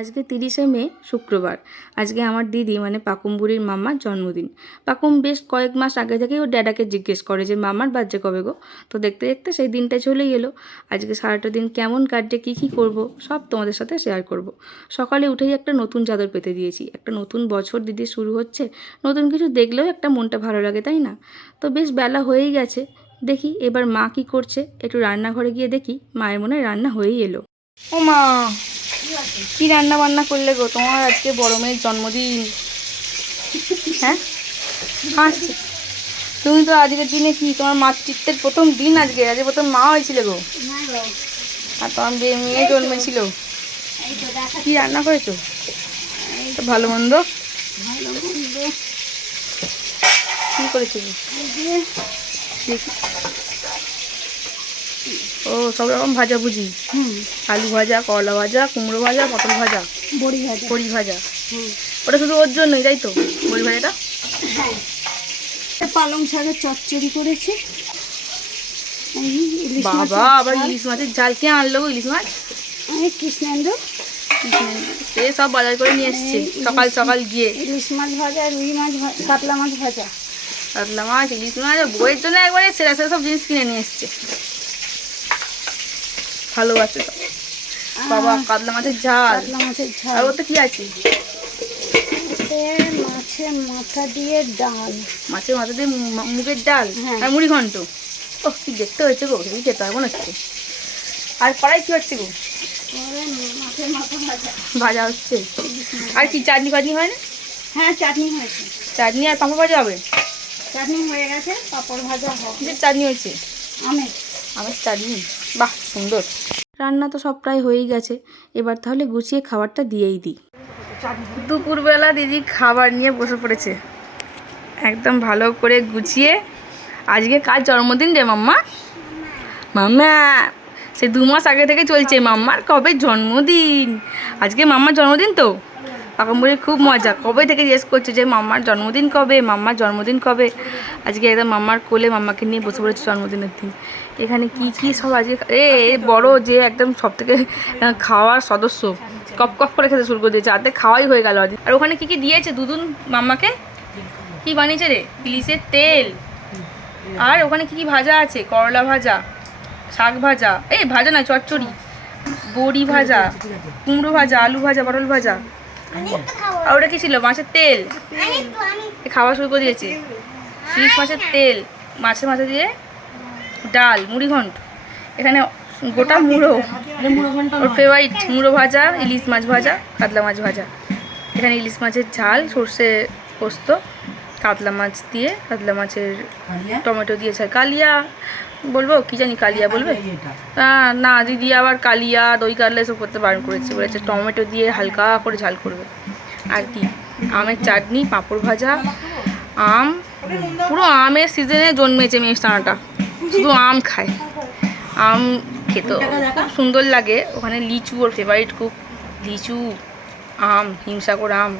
আজকে তিরিশে মে, শুক্রবার। আজকে আমার দিদি মানে পাকুম বুড়ির মামার জন্মদিন। পাকুম বেশ কয়েক মাস আগে থেকেই ওর ড্যাডাকে জিজ্ঞেস করে যে, মামার বাচ্চা কবে গো? তো দেখতে দেখতে সেই দিনটা চলেই এলো। আজকে সারাটা দিন কেমন কাটছে, কী কী করব, সব তোমাদের সাথে শেয়ার করব। সকালে উঠেই একটা নতুন চাদর পেতে দিয়েছি। একটা নতুন বছর দিদি শুরু হচ্ছে। নতুন কিছু দেখলেও একটা মনটা ভালো লাগে, তাই না? তো বেশ বেলা হয়েই গেছে। দেখি এবার মা কি করছে। একটু রান্নাঘরে গিয়ে দেখি মায়ের মনে রান্না হয়েই এলো। ও মা! কি রান্না বান্না করলে গো? তোমার আজকে বড় মেয়ের জন্মদিন। হ্যাঁ? তুমি তো আজকের দিনে কি? তোমার মাতৃত্বের প্রথম দিন আজকে। আজকে প্রথম মা হয়েছিল গো। আর তোমার মেয়ে জন্মেছিল। কি রান্না করেছ? ভালো মন্দ? কি করেছ দেখি। ও সব রকম ভাজা ভুজি আলু ভাজা করলা ভাজা কুমড়ো ভাজা পটল ভাজা? বড়ি ভাজা। বড়ি ভাজা? ওটা শুধু ওর জন্যই তাই তো? বড়ি ভাজাটা? হ্যাঁ। পালং শাকের চচ্চড়ি করেছি। ইলিশ মাছ বাবা আবার ইলিশ মাছের ঝাল। কে আনলো গো ইলিশ মাছ? কৃষ্ণেন্দু। সে সব বাজার করে নিয়ে এসছে সকাল সকাল গিয়ে। ইলিশ মাছ ভাজা রুই মাছ কাতলা মাছ ভাজা। কাতলা মাছ ইলিশ মাছ বইয়ের জন্য একবারে সেরা সেরা সব জিনিস কিনে নিয়ে এসছে। ভালোবাসে সব বাবা কাতলা মাছের ঝাল। কাতলা মাছের আর ঝাল ওতে কি আছে? মাছের মাথা দিয়ে ডাল। মাছের মাথা দিয়ে মুগের ডাল হ্যাঁ। আর মুড়ি ঘন্ট। ও কি দেখতে হয়েছে গো তুমি খেতে হবে মনে হচ্ছে আর কড়াই কি হচ্ছে গো? মাছের মাথা ভাজা। ভাজা হচ্ছে। আর কি চাটনি ফাটনি হয় না হ্যাঁ চাটনি হয়েছে। চাটনি আর পাঁপড় ভাজা হবে? চাটনি হয়ে গেছে পাঁপড় ভাজা হবে। চাটনি হয়েছে? আমের। আমার চাটনি? বাহ সুন্দর। রান্না তো সব প্রায় হয়েই গেছে। এবার তাহলে গুছিয়ে খাবারটা দিয়েই দিই। দুপুরবেলা দিদি খাবার নিয়ে বসে পড়েছে। একদম ভালো করে গুছিয়ে। আজকে কার জন্মদিন রে মাম্মা? মাম্মা সে দু মাস আগে থেকে চলছে মাম্মার। কবে জন্মদিন? আজকে মাম্মার জন্মদিন তো। কাকামুড়ির খুব মজা। কবে থেকে জিজ্ঞেস করছে যে মাম্মার জন্মদিন কবে? মাম্মার জন্মদিন কবে? আজকে একদম মাম্মার কোলে মাম্মাকে নিয়ে বসে পড়েছে জন্মদিনের দিন। এখানে কি কি সব আজকে এ বড় যে একদম সব থেকে খাওয়ার সদস্য। কপ কপ করে খেতে শুরু করে দিয়েছে। আর্ধেক খাওয়াই হয়ে গেল। আর ওখানে কি কি দিয়েছে দুদুন মাম্মাকে কি বানিয়েছে রে? ইলিশের তেল। আর ওখানে কি কি ভাজা আছে? করলা ভাজা, শাক ভাজা। এই ভাজা না চচ্চড়ি। বড়ি ভাজা, কুমড়ো ভাজা, আলু ভাজা, পটল ভাজা। ওটা কি ছিল? মাছের তেল? এ খাওয়া শুরু করে দিয়েছি। ইলিশ মাছের তেল মাছের মাথা দিয়ে ডাল মুড়ি ঘন্ট। এখানে গোটা মুড়ো ওর ফেভারিট মুড়ো ভাজা ইলিশ মাছ ভাজা কাতলা মাছ ভাজা। এখানে ইলিশ মাছের ঝাল সর্ষে পোস্ত কাতলা মাছ দিয়ে কাতলা মাছের টমেটো দিয়েছে। কালিয়া বলব? কি জানি কালিয়া বলবে? না দিদি আবার কালিয়া দই কাতলা এসব করতে বারণ করেছে। বলেছে টমেটো দিয়ে হালকা করে ঝাল করবে। আর কি? আমের চাটনি পাঁপড় ভাজা আম পুরো আমের সিজনে জন্মেছে মিষ্টানাটা শুধু আম খায়। আম খেতে খুব? সুন্দর লাগে। ওখানে লিচু ওর ফেভারিট খুব লিচু আম হিমসাগর আম।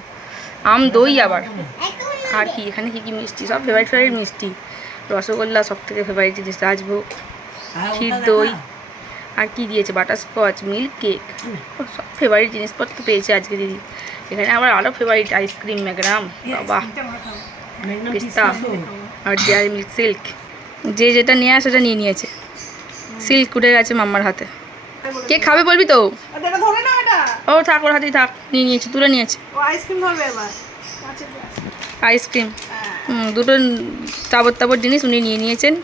আম দই আবার। আর কি? এখানে কী কী মিষ্টি? সব ফেভারিট ফেভারিট মিষ্টি। রসগোল্লা সব থেকে ফেভারিট জিনিস রাজভোগ ক্ষীর দই আর কি দিয়েছে? বাটারস্কচ মিল্ক কেক সব ফেভারিট জিনিসপত্র পেয়েছে আজকে দিদি। এখানে আবার আরও ফেভারিট আইসক্রিম ম্যাগ্রাম বাবা। পিস্তা আর ডেয়ারি মিল্ক সিল্ক যে যেটা নিয়ে আসে সেটা নিয়ে নিয়েছে। সিল্ক উঠে গেছে মাম্মার হাতে। কে খাবে বলবি তো? ও থাক ওর হাতেই থাক। নিয়ে নিয়েছে তুলে নিয়েছে। আইসক্রিম। আইসক্রিম হ্যাঁ। হুম, দুটো তাবর তাবর জিনিস উনি নিয়ে নিয়েছেন।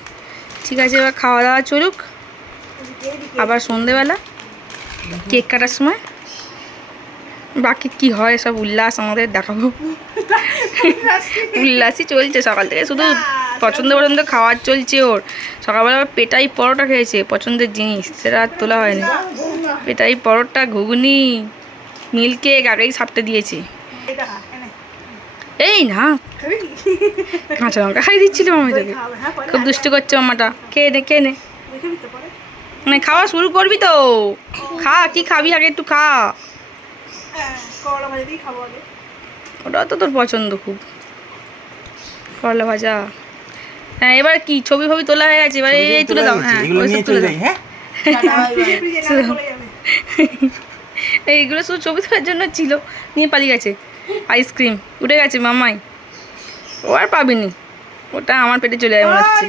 ঠিক আছে, এবার খাওয়া দাওয়া চলুক। আবার সন্ধেবেলা, কেক কাটার সময়। বাকি কি হয়, সব উল্লাস আমাদের দেখাবো। উল্লাসই চলছে সকাল থেকে, শুধু পছন্দ পছন্দ খাওয়ার চলছে ওর। সকালবেলা পেটাই পরোটা খেয়েছে, পছন্দের জিনিস, সেটা আর তোলা হয়নি। পেটাই পরোটা, ঘুগনি মিল্ক কেক আগেই সাপটে দিয়েছে। এই না? কাঁচা লঙ্কা। খাই দিচ্ছিল মামি তোকে। খাবে, হ্যাঁ, খুব দুষ্টু করছে মামাটা কে নে কে নে। মানে খাওয়া শুরু করবি তো। খা কি খাবি আগে একটু খা। হ্যাঁ। ওটা তো তোর পছন্দ খুব। করলা ভাজা। হ্যাঁ এবার কি? ছবি ফবি তোলা হয়ে গেছে। এবার এই তুলে দাও। হ্যাঁ ওইসব তুলে দাও। যাবে। এইগুলো শুধু ছবি তোলার জন্য ছিল। নিয়ে পালিয়ে গেছে। আইসক্রিম। উঠে গেছে মামাই। ও আর পাবিনি। ওটা আমার পেটে চলে যায় মনে হচ্ছে।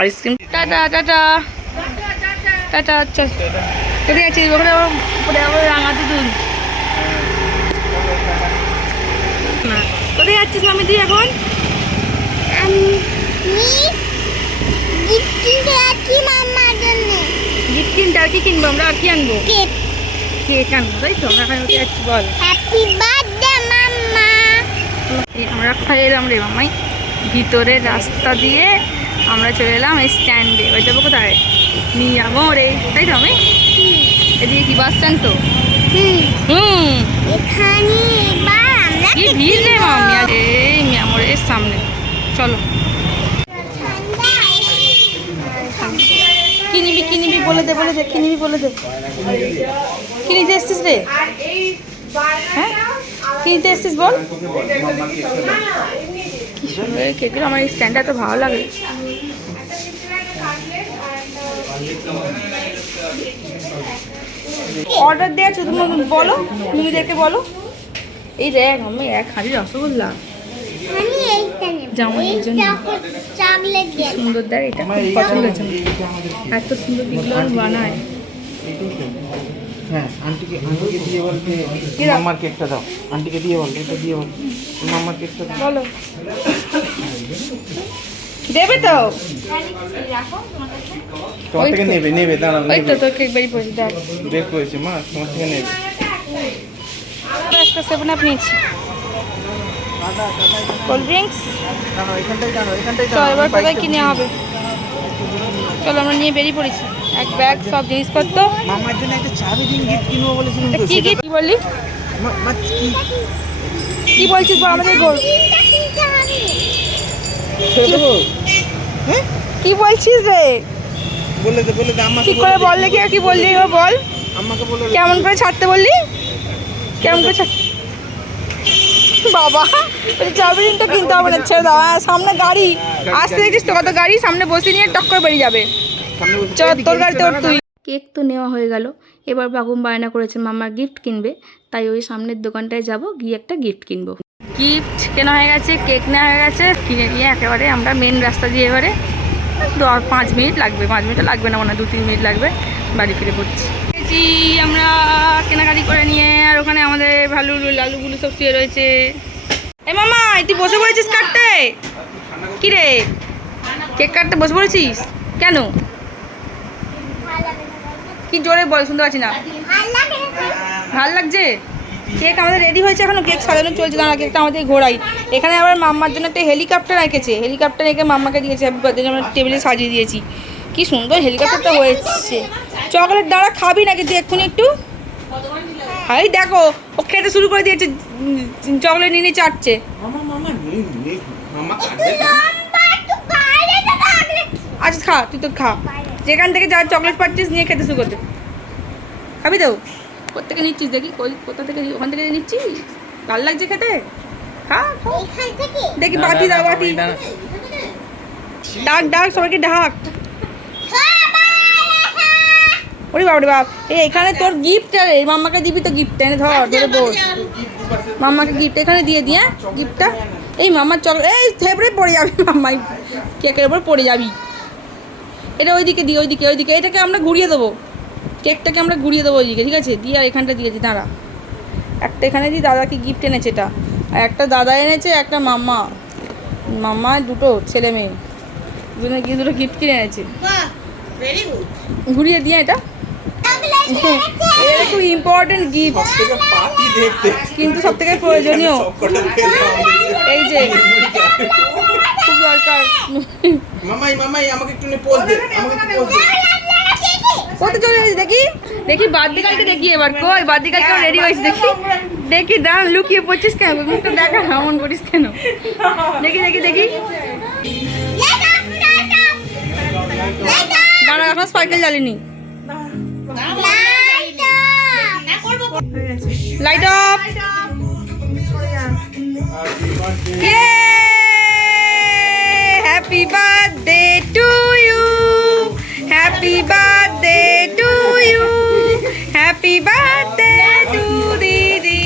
আইসক্রিম। Tata tata. টাটা আচ্ছা। কোথায় যাচ্ছিস ওখানে উপরে আবার রাঙা দুধ না। কোথায় যাচ্ছিস মামি তুই এখন? গিফট কিনতে আর কি কিনবো আমরা? আর কি আনব? কেক আনব তাই তো? আমরা এখানে উঠে যাচ্ছি বল। এই আমরা কোথায় এলাম রে মামাই? ভিতরে রাস্তা দিয়ে আমরা চলে এলাম এই স্ট্যান্ডে এবার যাব কোথায়? নিয়ে যাব রে। তাই তো আমি এদিকে কি বাস স্ট্যান্ড তো? হুম। কি ভিড় রে মামি? এই মিয়ামোড়ের সামনে। চলো। কি নিবি কি নিবি বলে দে বলে দে কি নিবি বলে দে। কি নিতে এসছিস রে? হ্যাঁ? কি এসছিস বল? কি সুন্দর কেকগুলো আমার এই স্ট্যান্ডটা এত ভালো লাগে। অর্ডার দেওয়া তুমি বলো মিমিদেরকে বলো। এই দেখ আমি এক হাঁড়ি রসগোল্লা। জামাইয়ের জন্য চকলেট দিয়ে। সুন্দর দেখ এটা খুব পছন্দ হয়েছে। এত সুন্দর বিগুলো বানায়। হ্যাঁ আন্টিকে আন্টিকে দিয়ে বলতে? মামার কেকটা দাও। আন্টিকে দিয়ে বল এটা দিয়ে বল। মামার কেকটা বলো। দেবে তো। তোমার থেকে নেবে নেবে ওই তো তোর কেক পড়েছে দেখ বের করেছে মা তোমার থেকে নেবে। সেভেন আপ নিয়েছি। কোল্ড ড্রিঙ্কস চল এবার কোথায় কিনে হবে? চলো আমরা নিয়ে বেরিয়ে পড়েছি। এক ব্যাগ সব জিনিসপত্র। মামার জন্য একটা চাবি দিন গিফট কিনবো বলেছিলাম তা কি কি কি বললি? কি? কি বলছিস বল আমাদের গোল কি বলছিস রে? বলে দে বলে দে আমাকে ঠিক করে বল দেখি কি বললি এবার বল। আমাকে বলে কেমন করে ছাড়তে বললি? কেমন করে ছাড় বাবা চাবিটা কিনতে হবে না ছেড়ে দাও। হ্যাঁ, সামনে গাড়ি আসতে দেখিস তো কত গাড়ি? সামনে বসে নিয়ে টক্কর বেরিয়ে যাবে। তোর গাড়িতে ওর তুই। কেক তো নেওয়া হয়ে গেল। এবার বাগুম বায়না করেছে মামার গিফট কিনবে। তাই ওই সামনের দোকানটায় যাব গিয়ে একটা গিফট কিনবো। গিফট কেনা হয়ে গেছে কেক নেওয়া হয়ে গেছে। কিনে নিয়ে একেবারে আমরা মেন রাস্তা দিয়ে এবারে দশ পাঁচ মিনিট লাগবে। পাঁচ মিনিট লাগবে না মনে হয় দু তিন মিনিট লাগবে বাড়ি ফিরে পড়ছি। আমরা কেনাকাটি করে নিয়ে আর ওখানে আমাদের ভালু লালুগুলো সব শুয়ে রয়েছে। এ মামা তুই বসে পড়েছিস কাটতে কিরে কেক কাটতে বসে পড়েছিস? কেন? কি জোরে বল শুনতে পাচ্ছি না। ভালো লাগছে? কেক আমাদের রেডি হয়েছে এখনও কেক সাজানো চলছে দাঁড়া কেকটা আমাদের ঘোরাই। এখানে আবার মাম্মার জন্য একটা হেলিকপ্টার রেখেছে হেলিকপ্টার রেখে মাম্মাকে দিয়েছে হ্যাপি বার্থডে আমরা টেবিলে সাজিয়ে দিয়েছি। কি সুন্দর হেলিকপ্টারটা হয়েছে। চকলেট দাঁড়া খাবি নাকি তুই এক্ষুনি একটু? হাই দেখো ও খেতে শুরু করে দিয়েছে চকলেট নিয়ে নিয়ে চাটছে। না। আচ্ছা খা তুই তো খা। যেখান থেকে যা চকলেট পাচ্ছিস নিয়ে খেতে শুরু করতে খাবি তো? কোথেকে নিচ্ছিস দেখি? কই কোথা থেকে ওখান থেকে নিচ্ছিস? ভালো লাগছে খেতে? খা। দেখি বাটি দাও বাটি। ডাক ডাক সবাইকে ডাক। ওরে বাপ রে বাপ এই এখানে তোর গিফট রে মাম্মাকে দিবি তো গিফট এনে ধর ধরে বস। মাম্মাকে গিফট এখানে দিয়ে দিয়ে গিফটটা এই মাম্মার চল এই থেবড়ে পড়ে যাবি মাম্মাই কেকের ওপর পড়ে যাবি। এটা ওইদিকে দিই ওইদিকে ওইদিকে। এটাকে আমরা ঘুরিয়ে দেবো। কেকটাকে আমরা ঘুরিয়ে দেবো ওইদিকে, ঠিক আছে? দিয়ে আর এখানটা দিয়েছি দাঁড়া। একটা এখানে দিই দাদাকে গিফট এনেছে এটা। আর একটা দাদা এনেছে, একটা মাম্মা। মাম্মা, দুটো ছেলে মেয়ে। দুজনে গিয়ে দুটো গিফট কিনে এনেছে। ঘুরিয়ে দিয়ে এটা। এটা খুব গিফট কিন্তু সব থেকে প্রয়োজনীয়। এই যে। খুব দরকার। মামাই মামাই আমাকে একটু পোজ দে আমাকে একটু পোজ দে। কোথায় চলে গেছি দেখি? দেখি বার্থডে কালকে দেখি এবার। কই বার্থডে কালকে রেডি হয়েছি দেখি। দেখি দাঁড়ান লুকিয়ে পড়ছিস কেন? মুখটা দেখা এমন করিস কেন? দেখি দেখি দেখি। দাঁড়া এখন cycle জ্বালিনি। Light off happy birthday to you happy birthday to you happy birthday to দিদি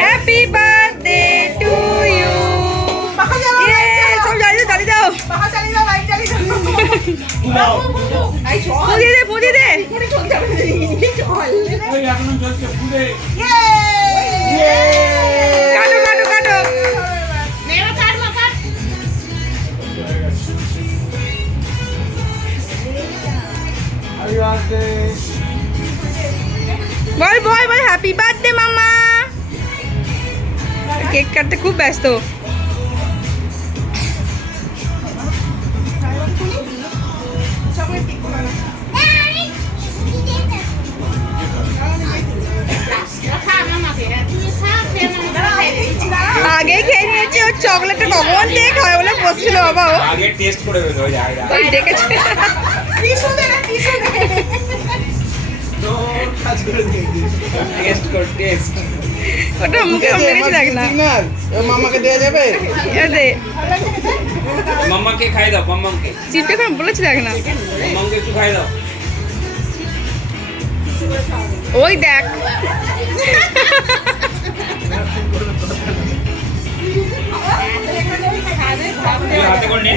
হ্যাপি বার্থডে টু ইউ কাটো কাটো কাটো। বল বল বল হ্যাপি বার্থডে মামা। কেক কাটতে খুব ব্যস্ত। আগে খেয়ে নিয়েছি ওর চকলেটটা কখন দিয়ে খাবে বলে বসছিল বাবা ও। আগে টেস্ট করে বেরো যায় ওই ওটা মুখে গেছে দেখ না। মামাকে দেওয়া যাবে বলেছি দেখ না। খাই দাও ওই দেখ। হাতে করে নিয়ে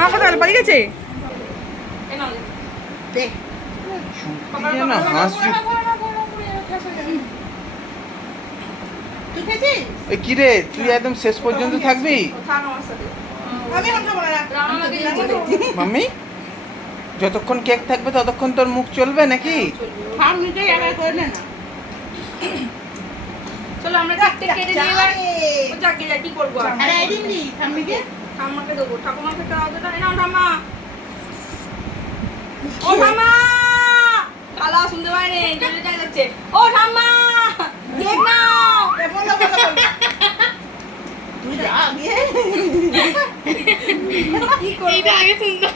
মা গেছে? কি রে তুই একদম শেষ পর্যন্ত থাকবি? মাম্মি? যতক্ষণ কেক থাকবে ততক্ষণ তোর মুখ চলবে নাকি? চলো আমরা চারটে কেটে নিয়ে এবার ও চাকরি যাই কি করব আর? ঠাম্মাকে দেবো। ঠাকুমাকে একটা অতটা নাও ঠাম্মা। ও ঠাম্মা! কালা শুনতে জলে চাই যাচ্ছে। ও ঠাম্মা! কেক নাও এইটা আগে শুনতে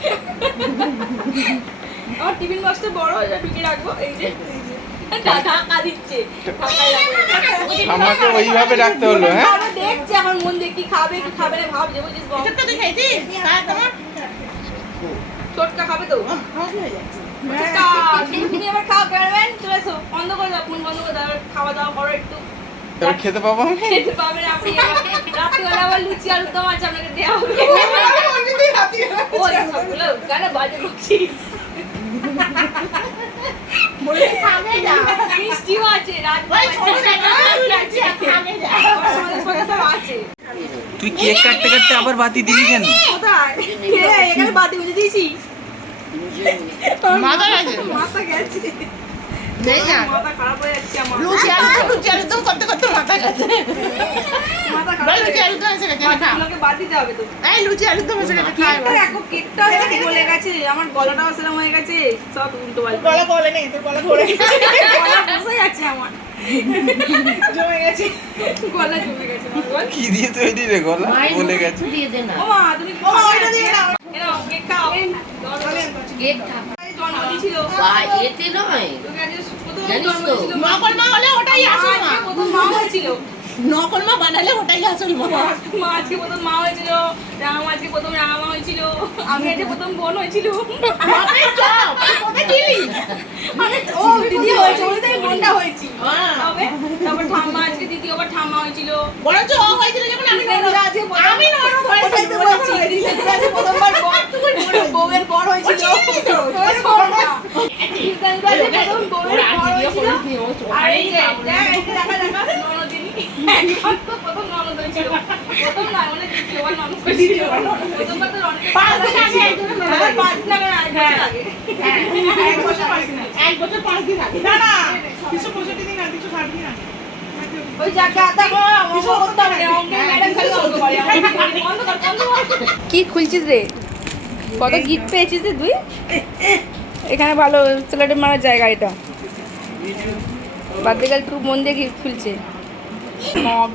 আমার টিফিন বক্সটা বড় হয়ে যায় ঢুকে রাখব। এই যে। আমাকে ওইভাবে রাখতে হলো হ্যাঁ? দেখছি আমার মন কি খাবে কি খাবে না তো খেতে পাবো আমি? খেতে পাবে না আপনি। রাত্রিবেলা আবার লুচি দম আছে আপনাকে দেওয়া হবে। ওই সবগুলো কেন বাজে বকছিস মিষ্টিও আছে রাত আছে তুই কেক কাটতে কাটতে আবার বাতি দিলি কেন? এখানে বাতি উঠে দিয়েছি। মাথা গেছে। মাথা খারাপ হয়ে যাচ্ছে আমার। মাথা খারাপ যাচ্ছে। বাতিগুলোকে বাদ দিতে হবে তো। কেকটা দেখো কেকটা এরকম গলে গেছে। আমার গলাটাও সেরকম হয়ে গেছে। সব উল্টো পাল্টা। গলা গলে নেই তোর গলা ধরে গলা বসে যাচ্ছে আমার। জমে গেছে। গলা জমে গেছে আমার কি দিয়ে তৈরি রে গলা? বলে গেছে। ও মা তুমি ও ওইটা দিয়ে দাও। এনাও কেক খাও। জন্মদিন ছিল। এতে নয়। তোকে আজকে প্রথম জানিস তো? মা হলে ওটাই আসে না প্রথম মা হয়েছিল নকল মা বানালে ওটাই আসল মা মা আজকে প্রথম মা হয়েছিল রাঙা আজকে প্রথম রাঙা মা হয়েছিল আমি আজকে প্রথম বোন হয়েছিল। ও দিদি হয়েছে বলে বোনটা হয়েছি তবে তারপর ঠাম্মা আজকে দ্বিতীয়বার ঠাম্মা হয়েছিল। বরঞ্চ ও হয়েছিল যখন আমি আমি প্রথমবার বর- বউয়ের বর হয়েছিল। প্রথম বউয়ের বর হয়েছিল। আর এই যে, দেখ, দেখা, কি খুলছিস রে? কত গিফট পেয়েছিস রে তুই? এখানে ভালো মারার জায়গা এটা। বার্থডে গার্ল খুব মন দিয়ে গিফট খুলছে। মগ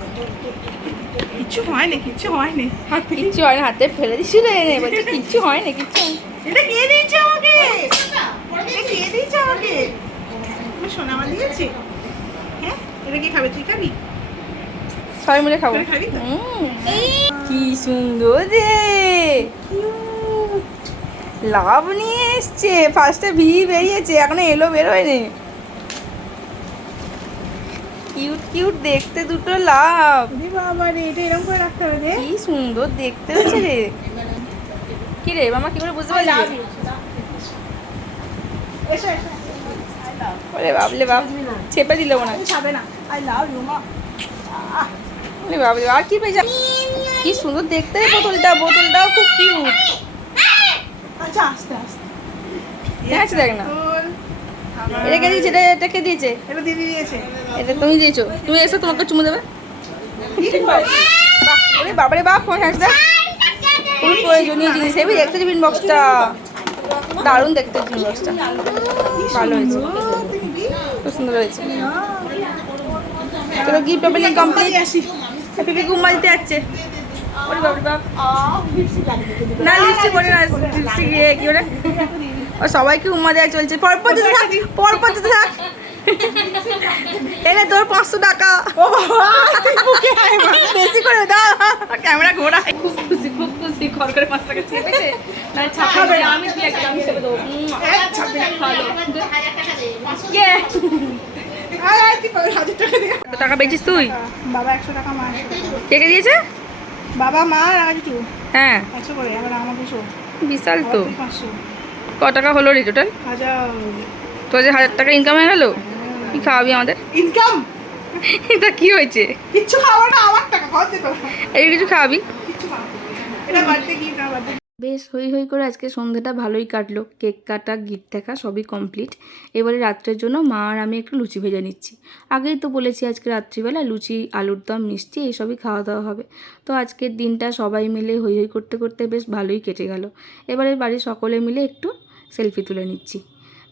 কিচ্ছু হয়নি কিচ্ছু হয়নি হাতে কিচ্ছু হয় না হাতে ফেলে দিছিল এনে বলছে কিচ্ছু হয় না কিচ্ছু এটা কে দিয়েছে আমাকে? এটা কে দিয়েছে আমাকে? দিয়েছে? হ্যাঁ এটা কি খাবে? তুই খাবি? সবাই মিলে খাব। খাবি তো? কি সুন্দর রে। লাভ নিয়ে এসছে ফার্স্টে ভি বেরিয়েছে এখনও এলো বেরোয়নি। কিউট কিউট দেখতে দুটো লাভ। বাবা রে এটা এরকম করে রাখতে হবে রে? কি সুন্দর দেখতে হচ্ছে রে। কি রে মামা কি করে বুঝতে পারলি? এসো এসো। ওরে বাবলে বাপ চেপে দিল মনে হয়। ছাবে না। আই লাভ ইউ মা। ওরে বাবলে আর কি পেয়েছে কি সুন্দর দেখতে রে বোতলটা বোতলটাও খুব কিউট আচ্ছা আস্তে আস্তে। দেখ না। তোর খাবার। এটা কে দিয়েছে? এটা এটা কে দিয়েছে? এটা দিদি দিয়েছে। এটা তুমি দিয়েছ। তুমি এসো তোমাকে চুমু দেবে। ওরে বাবারে বাপ ফোন হাসদা খুব প্রয়োজনীয় জিনিস। হেবি দেখতে টিফিন বক্সটা দারুণ দেখতে টিফিন বক্সটা ভালো হয়েছে। খুব সুন্দর হয়েছে। চলো গিফট ওপেনিং কমপ্লিট আসি হ্যাপিকে ঘুমা দিতে যাচ্ছে। ওরে বাবারে বাপ। না লিপস্টিক পরে না লিপস্টিক ইয়ে কি ওরে ও সবাইকে উম্মা দেওয়া চলছে। পরপর যেতে থাক পরপর যেতে থাক। এনে তোর পাঁচশো টাকা। ও। বেশি করে দাও। ক্যামেরা ঘোরা খুব খুশি খুব খুশি। ঘর করে পাঁচ টাকা চেপেছে না ছাপাবে আমি দিয়ে একটা আমি চেপে দেবো। উম, না। ভালো। কে? আয় আয় তুই টাকা দিয়ে কত টাকা পেয়েছিস তুই? বাবা একশো টাকা মা একশো কে কে দিয়েছে? বাবা মা আর হ্যাঁ। একশো করে এবার আমার দুশো। বিশাল তো। পাঁচশো। ক টাকা হলো রে টোটাল হাজার। তোর যে হাজার টাকা ইনকাম হয়ে গেল? কি খাওয়াবি আমাদের? ইনকাম এটা কি হয়েছে? কিচ্ছু খাব না আমার টাকা তো এই কিছু খাওয়াবি। এটা বেশ হই হই করে আজকে সন্ধ্যাটা ভালোই কাটলো। কেক কাটা গিফট দেখা সবই কমপ্লিট এবারে রাত্রের জন্য মা আর আমি একটু লুচি ভেজে নিচ্ছি। আগেই তো বলেছি আজকে রাত্রিবেলা লুচি আলুর দম মিষ্টি এইসবই খাওয়া দাওয়া হবে। তো আজকের দিনটা সবাই মিলে হই হই করতে করতে বেশ ভালোই কেটে গেল। এবারে বাড়ির সকলে মিলে একটু সেলফি তুলে নিচ্ছি।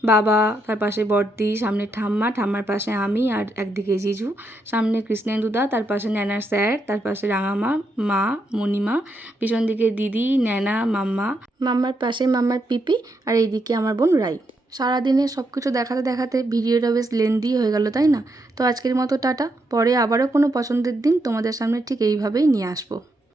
বাবা তার পাশে বর্দি, সামনে ঠাম্মা, ঠাম্মার পাশে আমি আর একদিকে জিজু। সামনে কৃষ্ণেন্দুদা, তার পাশে ন্যানার স্যার, তার পাশে রাঙামা, মা, মণিমা, পিছন দিকে দিদি, ন্যানা, মাম্মা, মাম্মার পাশে মাম্মার পিপি আর এইদিকে আমার বোন রাই। সারাদিনে সব কিছু দেখাতে দেখাতে ভিডিওটা বেশ লেন্দি হয়ে গেল, তাই না? তো আজকের মতো টাটা। পরে আবারও কোনো পছন্দের দিন তোমাদের সামনে ঠিক এইভাবেই নিয়ে আসব।